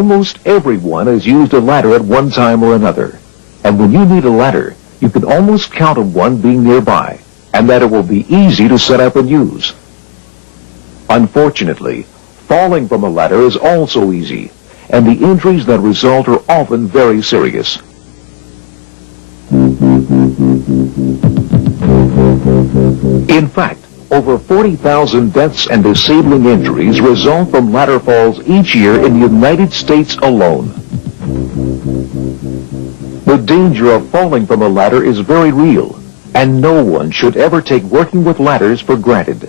Almost everyone has used a ladder at one time or another. And when you need a ladder, you can almost count on one being nearby, and that it will be easy to set up and use. Unfortunately, falling from a ladder is also easy, and the injuries that result are often very serious. In fact, over 40,000 deaths and disabling injuries result from ladder falls each year in the United States alone. The danger of falling from a ladder is very real, and no one should ever take working with ladders for granted.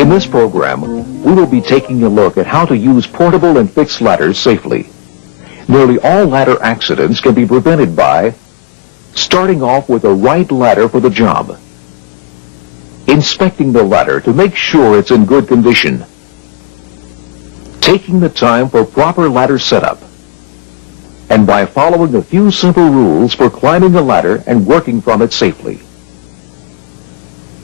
In this program, we will be taking a look at how to use portable and fixed ladders safely. Nearly all ladder accidents can be prevented by starting off with the right ladder for the job, inspecting the ladder to make sure it's in good condition, taking the time for proper ladder setup, and by following a few simple rules for climbing a ladder and working from it safely.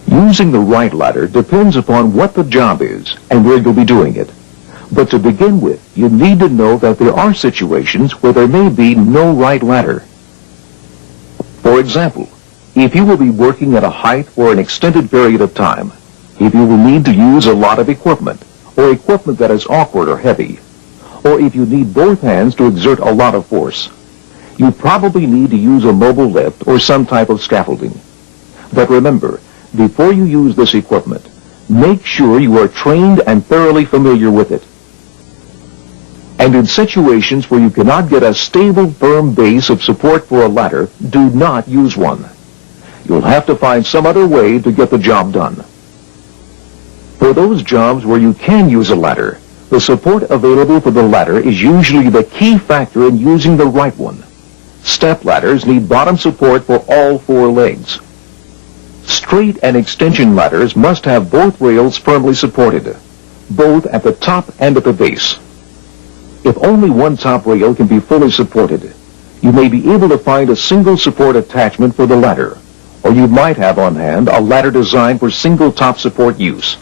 Using the right ladder depends upon what the job is and where you'll be doing it. But to begin with, you need to know that there are situations where there may be no right ladder. For example, if you will be working at a height for an extended period of time, if you will need to use a lot of equipment, or equipment that is awkward or heavy, or if you need both hands to exert a lot of force, you probably need to use a mobile lift or some type of scaffolding. But remember, before you use this equipment, make sure you are trained and thoroughly familiar with it. And in situations where you cannot get a stable, firm base of support for a ladder, do not use one. You'll have to find some other way to get the job done. For those jobs where you can use a ladder, the support available for the ladder is usually the key factor in using the right one. Step ladders need bottom support for all four legs. Straight and extension ladders must have both rails firmly supported, both at the top and at the base. If only one top rail can be fully supported, you may be able to find a single support attachment for the ladder, or you might have on hand a ladder designed for single top support use.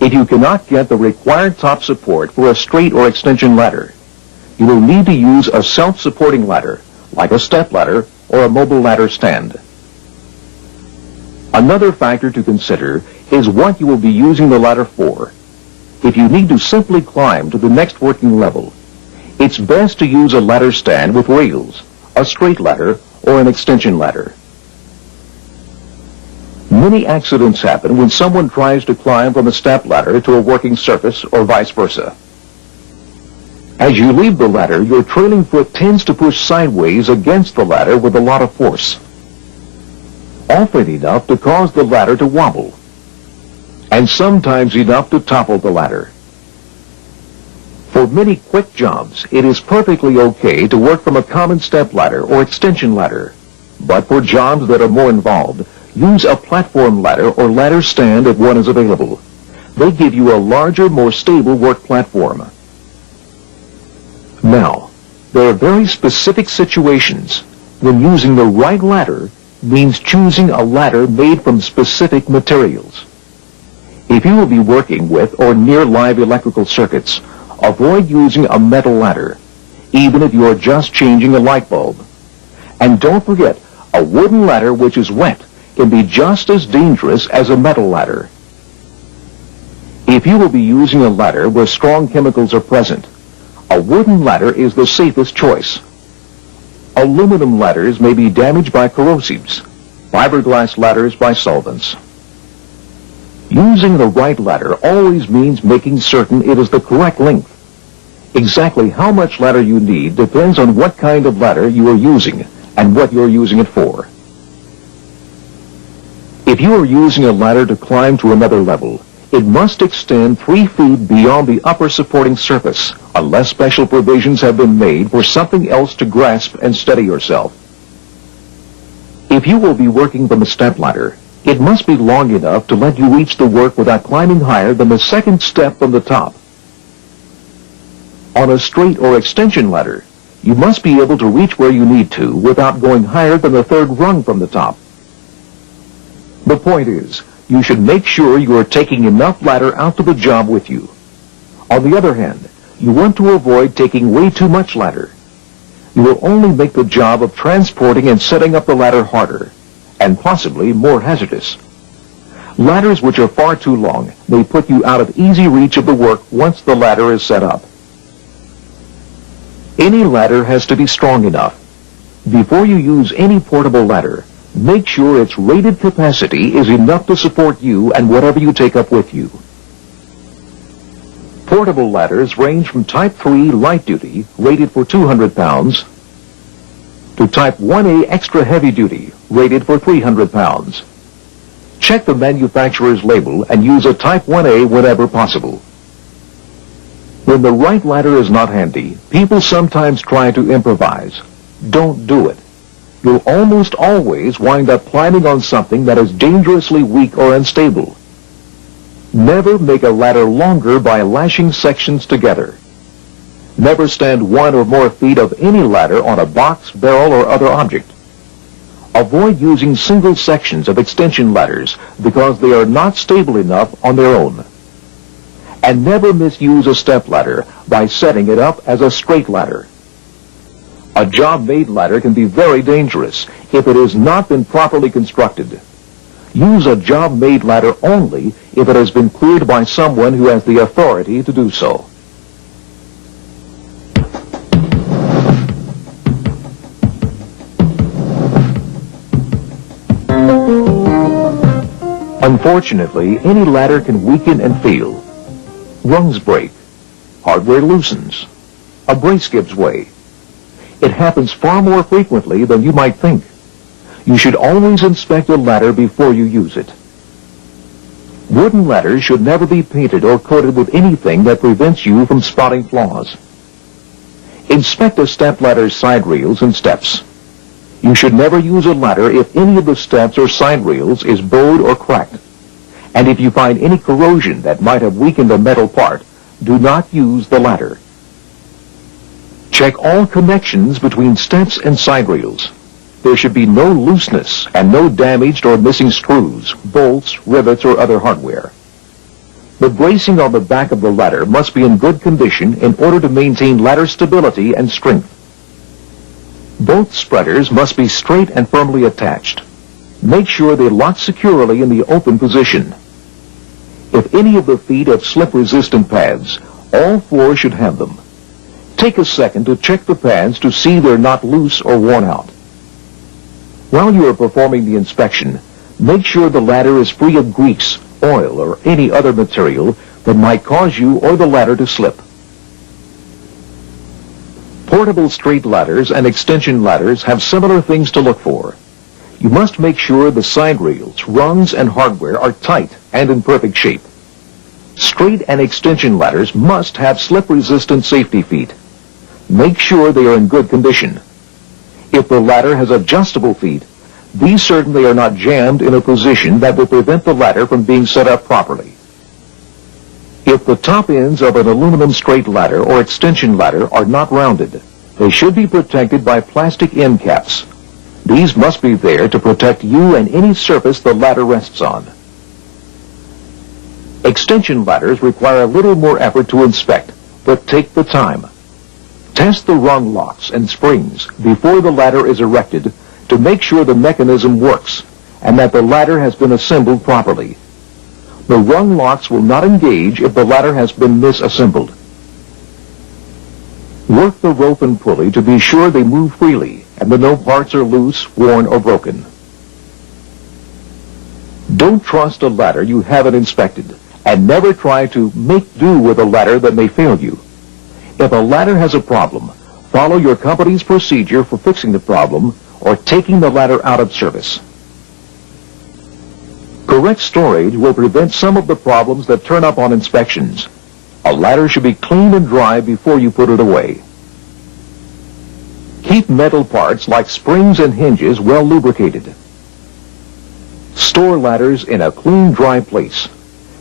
If you cannot get the required top support for a straight or extension ladder, you will need to use a self-supporting ladder, like a step ladder or a mobile ladder stand. Another factor to consider is what you will be using the ladder for. If you need to simply climb to the next working level, it's best to use a ladder stand with rails, a straight ladder, or an extension ladder. Many accidents happen when someone tries to climb from a step ladder to a working surface or vice versa. As you leave the ladder, your trailing foot tends to push sideways against the ladder with a lot of force, often enough to cause the ladder to wobble, and sometimes enough to topple the ladder. For many quick jobs, it is perfectly okay to work from a common step ladder or extension ladder. But for jobs that are more involved, use a platform ladder or ladder stand if one is available. They give you a larger, more stable work platform. Now, there are very specific situations when using the right ladder means choosing a ladder made from specific materials. If you will be working with or near live electrical circuits, avoid using a metal ladder, even if you are just changing a light bulb. And don't forget, a wooden ladder which is wet can be just as dangerous as a metal ladder. If you will be using a ladder where strong chemicals are present, a wooden ladder is the safest choice. Aluminum ladders may be damaged by corrosives, fiberglass ladders by solvents. Using the right ladder always means making certain it is the correct length. Exactly how much ladder you need depends on what kind of ladder you are using and what you are using it for. If you are using a ladder to climb to another level, it must extend 3 feet beyond the upper supporting surface, unless special provisions have been made for something else to grasp and steady yourself. If you will be working from a step ladder, it must be long enough to let you reach the work without climbing higher than the second step from the top. On a straight or extension ladder, You must be able to reach where you need to without going higher than the third rung from the top. The point is, you should make sure you are taking enough ladder out to the job with you. On the other hand, you want to avoid taking way too much ladder. You will only make the job of transporting and setting up the ladder harder, and possibly more hazardous. Ladders which are far too long may put you out of easy reach of the work once the ladder is set up. Any ladder has to be strong enough. Before you use any portable ladder, make sure its rated capacity is enough to support you and whatever you take up with you. Portable ladders range from Type 3 light duty, rated for 200 pounds, to Type 1A extra heavy duty, rated for 300 pounds. Check the manufacturer's label and use a Type 1A whenever possible. When the right ladder is not handy, people sometimes try to improvise. Don't do it. You'll almost always wind up climbing on something that is dangerously weak or unstable. Never make a ladder longer by lashing sections together. Never stand 1 or more feet of any ladder on a box, barrel, or other object. Avoid using single sections of extension ladders because they are not stable enough on their own. And never misuse a step ladder by setting it up as a straight ladder. A job-made ladder can be very dangerous if it has not been properly constructed. Use a job-made ladder only if it has been cleared by someone who has the authority to do so. Unfortunately, any ladder can weaken and fail. Rungs break. Hardware loosens. A brace gives way. It happens far more frequently than you might think. You should always inspect a ladder before you use it. Wooden ladders should never be painted or coated with anything that prevents you from spotting flaws. Inspect a step ladder's side rails and steps. You should never use a ladder if any of the steps or side rails is bowed or cracked. And if you find any corrosion that might have weakened a metal part, do not use the ladder. Check all connections between steps and side rails. There should be no looseness and no damaged or missing screws, bolts, rivets, or other hardware. The bracing on the back of the ladder must be in good condition in order to maintain ladder stability and strength. Both spreaders must be straight and firmly attached. Make sure they lock securely in the open position. If any of the feet have slip-resistant pads, all 4 should have them. Take a second to check the pads to see they're not loose or worn out. While you are performing the inspection, make sure the ladder is free of grease, oil, or any other material that might cause you or the ladder to slip. Portable straight ladders and extension ladders have similar things to look for. You must make sure the side rails, rungs, and hardware are tight and in perfect shape. Straight and extension ladders must have slip-resistant safety feet. Make sure they are in good condition. If the ladder has adjustable feet, these certainly are not jammed in a position that will prevent the ladder from being set up properly. If the top ends of an aluminum straight ladder or extension ladder are not rounded, they should be protected by plastic end caps. These must be there to protect you and any surface the ladder rests on. Extension ladders require a little more effort to inspect, but take the time. Test the rung locks and springs before the ladder is erected to make sure the mechanism works and that the ladder has been assembled properly. The rung locks will not engage if the ladder has been misassembled. Work the rope and pulley to be sure they move freely and that no parts are loose, worn, or broken. Don't trust a ladder you haven't inspected, and never try to make do with a ladder that may fail you. If a ladder has a problem, follow your company's procedure for fixing the problem or taking the ladder out of service. Correct storage will prevent some of the problems that turn up on inspections. A ladder should be clean and dry before you put it away. Keep metal parts like springs and hinges well lubricated. Store ladders in a clean, dry place.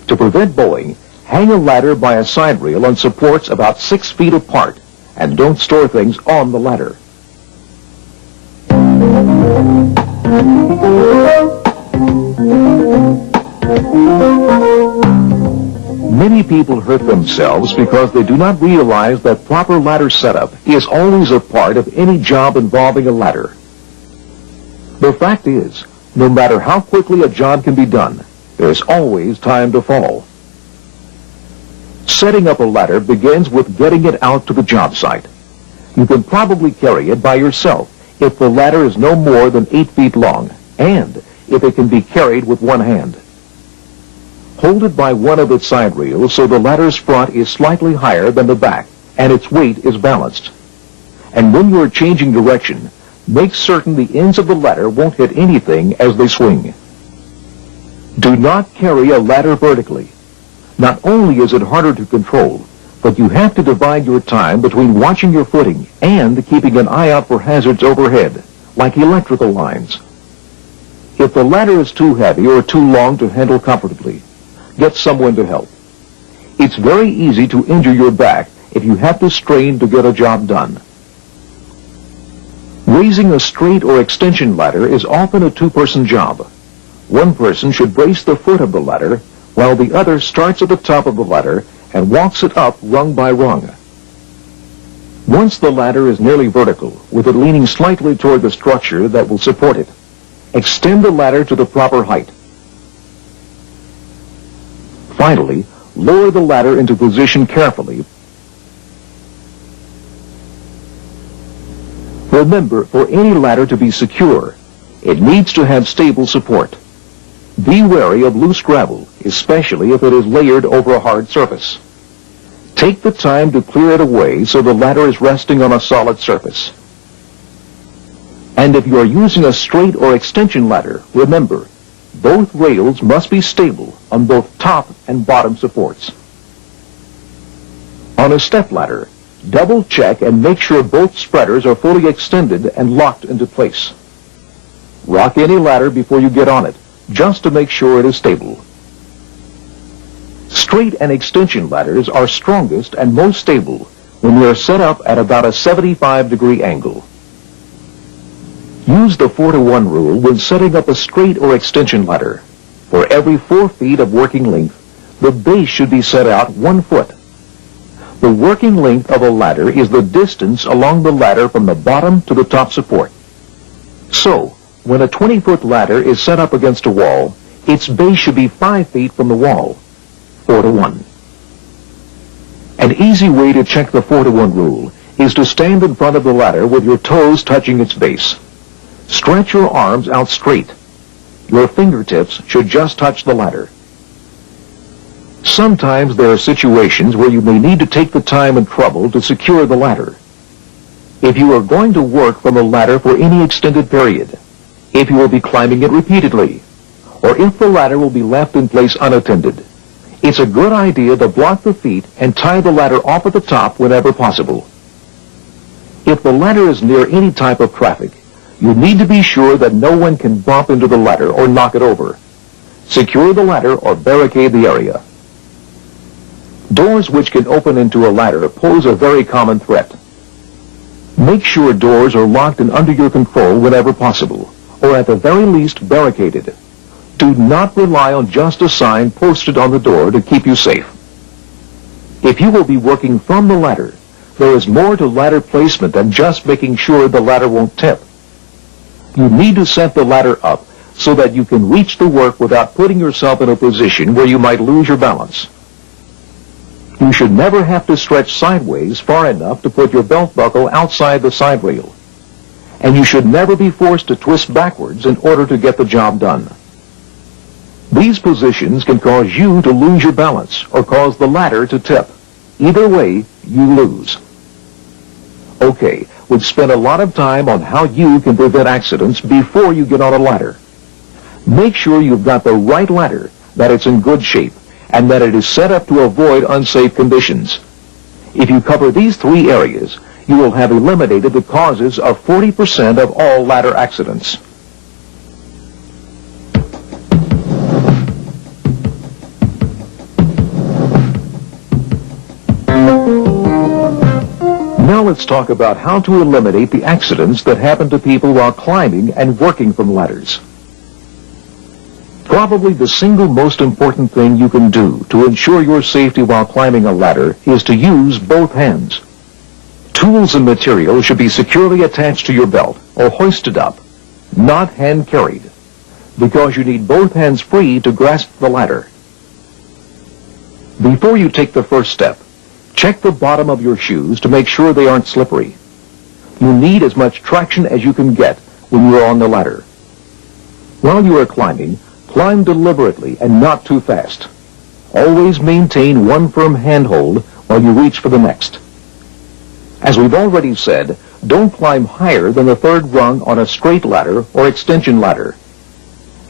To prevent bowing, hang a ladder by a side rail on supports about 6 feet apart and don't store things on the ladder. Many people hurt themselves because they do not realize that proper ladder setup is always a part of any job involving a ladder. The fact is, no matter how quickly a job can be done, there's always time to fall. Setting up a ladder begins with getting it out to the job site. You can probably carry it by yourself if the ladder is no more than 8 feet long, and if it can be carried with one hand. Hold it by one of its side rails so the ladder's front is slightly higher than the back, and its weight is balanced. And when you are changing direction, make certain the ends of the ladder won't hit anything as they swing. Do not carry a ladder vertically. Not only is it harder to control, but you have to divide your time between watching your footing and keeping an eye out for hazards overhead, like electrical lines. If the ladder is too heavy or too long to handle comfortably, get someone to help. It's very easy to injure your back if you have to strain to get a job done. Raising a straight or extension ladder is often a two-person job. One person should brace the foot of the ladder, while the other starts at the top of the ladder and walks it up rung by rung. Once the ladder is nearly vertical, with it leaning slightly toward the structure that will support it, extend the ladder to the proper height. Finally, lower the ladder into position carefully. Remember, for any ladder to be secure, it needs to have stable support. Be wary of loose gravel, especially if it is layered over a hard surface. Take the time to clear it away so the ladder is resting on a solid surface. And if you are using a straight or extension ladder, remember, both rails must be stable on both top and bottom supports. On a step ladder, double check and make sure both spreaders are fully extended and locked into place. Rock any ladder before you get on it, just to make sure it is stable. Straight and extension ladders are strongest and most stable when they are set up at about a 75-degree angle. Use the 4-to-1 rule when setting up a straight or extension ladder. For every 4 feet of working length, the base should be set out 1 foot. The working length of a ladder is the distance along the ladder from the bottom to the top support. So, when a 20-foot ladder is set up against a wall, its base should be 5 feet from the wall, 4-to-1. An easy way to check the 4-to-1 rule is to stand in front of the ladder with your toes touching its base. Stretch your arms out straight. Your fingertips should just touch the ladder. Sometimes there are situations where you may need to take the time and trouble to secure the ladder. If you are going to work from the ladder for any extended period, if you will be climbing it repeatedly, or if the ladder will be left in place unattended, it's a good idea to block the feet and tie the ladder off at the top whenever possible. If the ladder is near any type of traffic, you need to be sure that no one can bump into the ladder or knock it over. Secure the ladder or barricade the area. Doors which can open into a ladder pose a very common threat. Make sure doors are locked and under your control whenever possible, or at the very least barricaded. Do not rely on just a sign posted on the door to keep you safe. If you will be working from the ladder, there is more to ladder placement than just making sure the ladder won't tip. You need to set the ladder up so that you can reach the work without putting yourself in a position where you might lose your balance. You should never have to stretch sideways far enough to put your belt buckle outside the side rail. And you should never be forced to twist backwards in order to get the job done. These positions can cause you to lose your balance or cause the ladder to tip. Either way, you lose. Okay, we've spent a lot of time on how you can prevent accidents before you get on a ladder. Make sure you've got the right ladder, that it's in good shape, and that it is set up to avoid unsafe conditions. If you cover these 3 areas, you will have eliminated the causes of 40% of all ladder accidents. Now let's talk about how to eliminate the accidents that happen to people while climbing and working from ladders. Probably the single most important thing you can do to ensure your safety while climbing a ladder is to use both hands. Tools and materials should be securely attached to your belt or hoisted up, not hand-carried, because you need both hands free to grasp the ladder. Before you take the first step, check the bottom of your shoes to make sure they aren't slippery. You need as much traction as you can get when you are on the ladder. While you are climbing, climb deliberately and not too fast. Always maintain one firm handhold while you reach for the next. As we've already said, don't climb higher than the third rung on a straight ladder or extension ladder,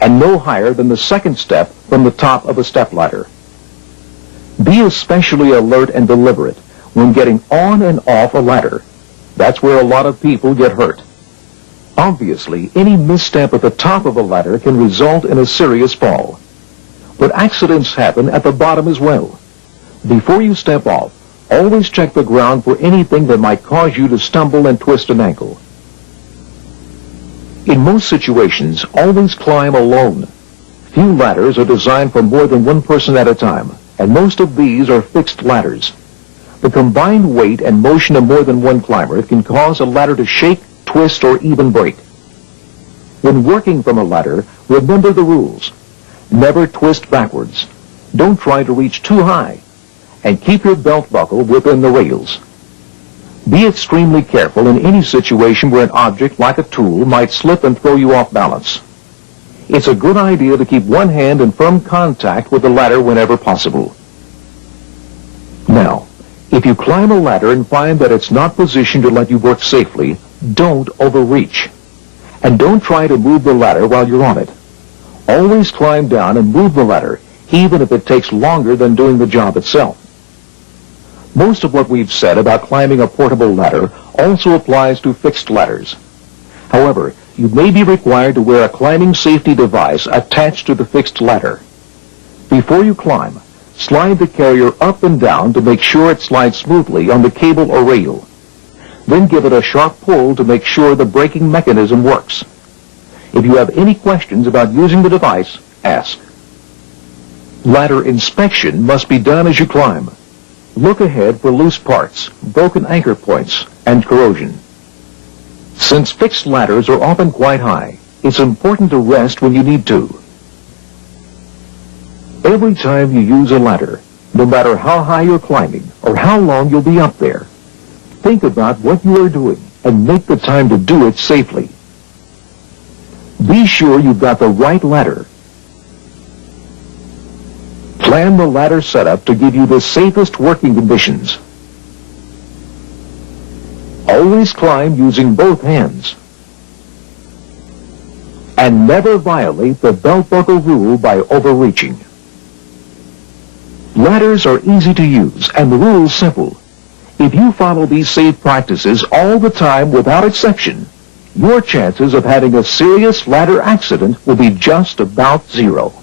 and no higher than the second step from the top of a step ladder. Be especially alert and deliberate when getting on and off a ladder. That's where a lot of people get hurt. Obviously, any misstep at the top of a ladder can result in a serious fall. But accidents happen at the bottom as well. Before you step off, always check the ground for anything that might cause you to stumble and twist an ankle. In most situations, always climb alone. Few ladders are designed for more than one person at a time, and most of these are fixed ladders. The combined weight and motion of more than one climber can cause a ladder to shake, twist, or even break. When working from a ladder, remember the rules. Never twist backwards. Don't try to reach too high. And keep your belt buckle within the rails. Be extremely careful in any situation where an object like a tool might slip and throw you off balance. It's a good idea to keep one hand in firm contact with the ladder whenever possible. Now, if you climb a ladder and find that it's not positioned to let you work safely, don't overreach. And don't try to move the ladder while you're on it. Always climb down and move the ladder, even if it takes longer than doing the job itself. Most of what we've said about climbing a portable ladder also applies to fixed ladders. However, you may be required to wear a climbing safety device attached to the fixed ladder. Before you climb, slide the carrier up and down to make sure it slides smoothly on the cable or rail. Then give it a sharp pull to make sure the braking mechanism works. If you have any questions about using the device, ask. Ladder inspection must be done as you climb. Look ahead for loose parts, broken anchor points, and corrosion. Since fixed ladders are often quite high, it's important to rest when you need to. Every time you use a ladder, no matter how high you're climbing or how long you'll be up there, think about what you are doing and make the time to do it safely. Be sure you've got the right ladder. Plan the ladder setup to give you the safest working conditions. Always climb using both hands. And never violate the belt buckle rule by overreaching. Ladders are easy to use and the rules simple. If you follow these safe practices all the time without exception, your chances of having a serious ladder accident will be just about zero.